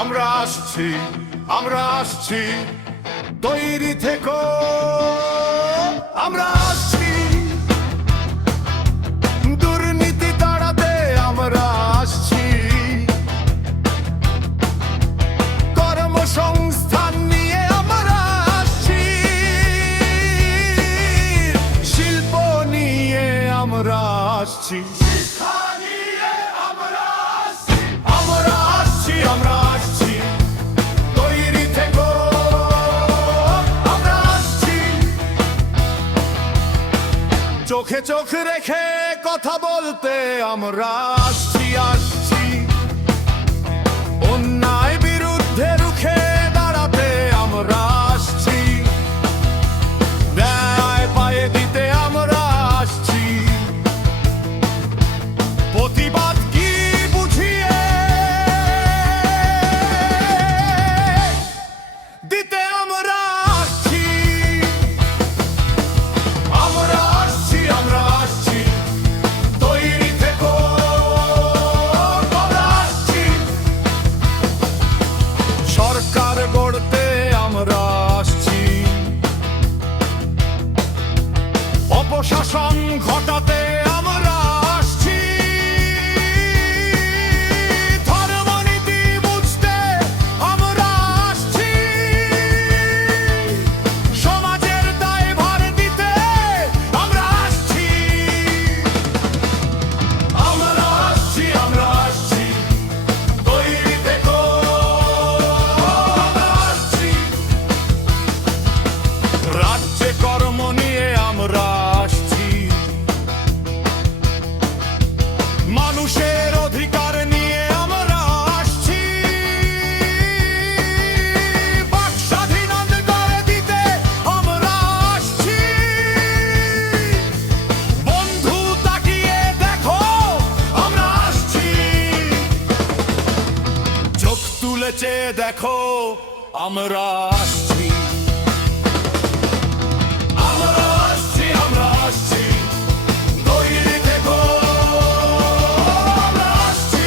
আমরা আসছি, আমরা আসছি, তৈরি থেকো। আমরা আসছি, দুর্নীতি তাড়াতে আমরা আসছি, কর্মসংস্থান নিয়ে আমরা আসছি, শিল্প নিয়ে আমরা আসছি, শিক্ষা নিয়ে আমরা আসছি, আমরা আসছি, আমরা আসছি, তৈরি থেকো। আমরা আসছি, চোখে চোখ রেখে কথা বলতে আমরা আসছি, আসছি, অন্যায় বিরুদ্ধে রুখে দাঁড়াতে আমরা আসছি, ন্যায় পায়ে দিতে আমরা আসছি, প্রতিবাদ কি বুঝিয়ে দিতে আমরা আসছি, আমরা আসছি, আমরা আসছি, তৈরি থেকো। আমরা আসছি, সরকার গড়তে আমরা আসছি, অপশাসন ঘটাতে আমরা আসছি, ধর্মনীতি বুঝতে আমরা আসছি, সমাজের দায়ভার নিতে আমরা আসছি, আমরা আসছি, আমরা আসছি, তৈরি থেকো। আমরা আসছি, রাজ্যে কর্ম নিয়ে আমরা আসছি, মানুষের অধিকার নিয়ে আমরা আসছি, বাক স্বাধীনতা করে দিতে আমরা আসছি, বন্ধু তাকিয়ে দেখো আমরা আসছি, চোখ তুলেছে দেখো আমরা আসছি, আমরা আসছি, আমরা আসছি, তৈরি থেকো। আমরা আসছি,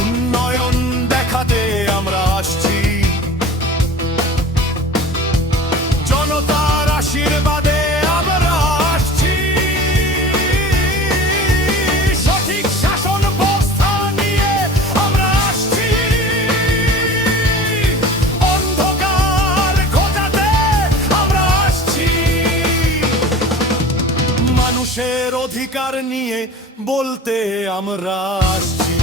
উন্নয়ন দেখাতে আমরা আসছি, জনতার আশীর্বাদে আমরা আসছি, সঠিক শাসন ব্যবস্থা নিয়ে আমরা আসছি, অন্ধকার ঘোচাতে আমরা আসছি, মানুষের অধিকার নিয়ে বলতে আমরা আসছি।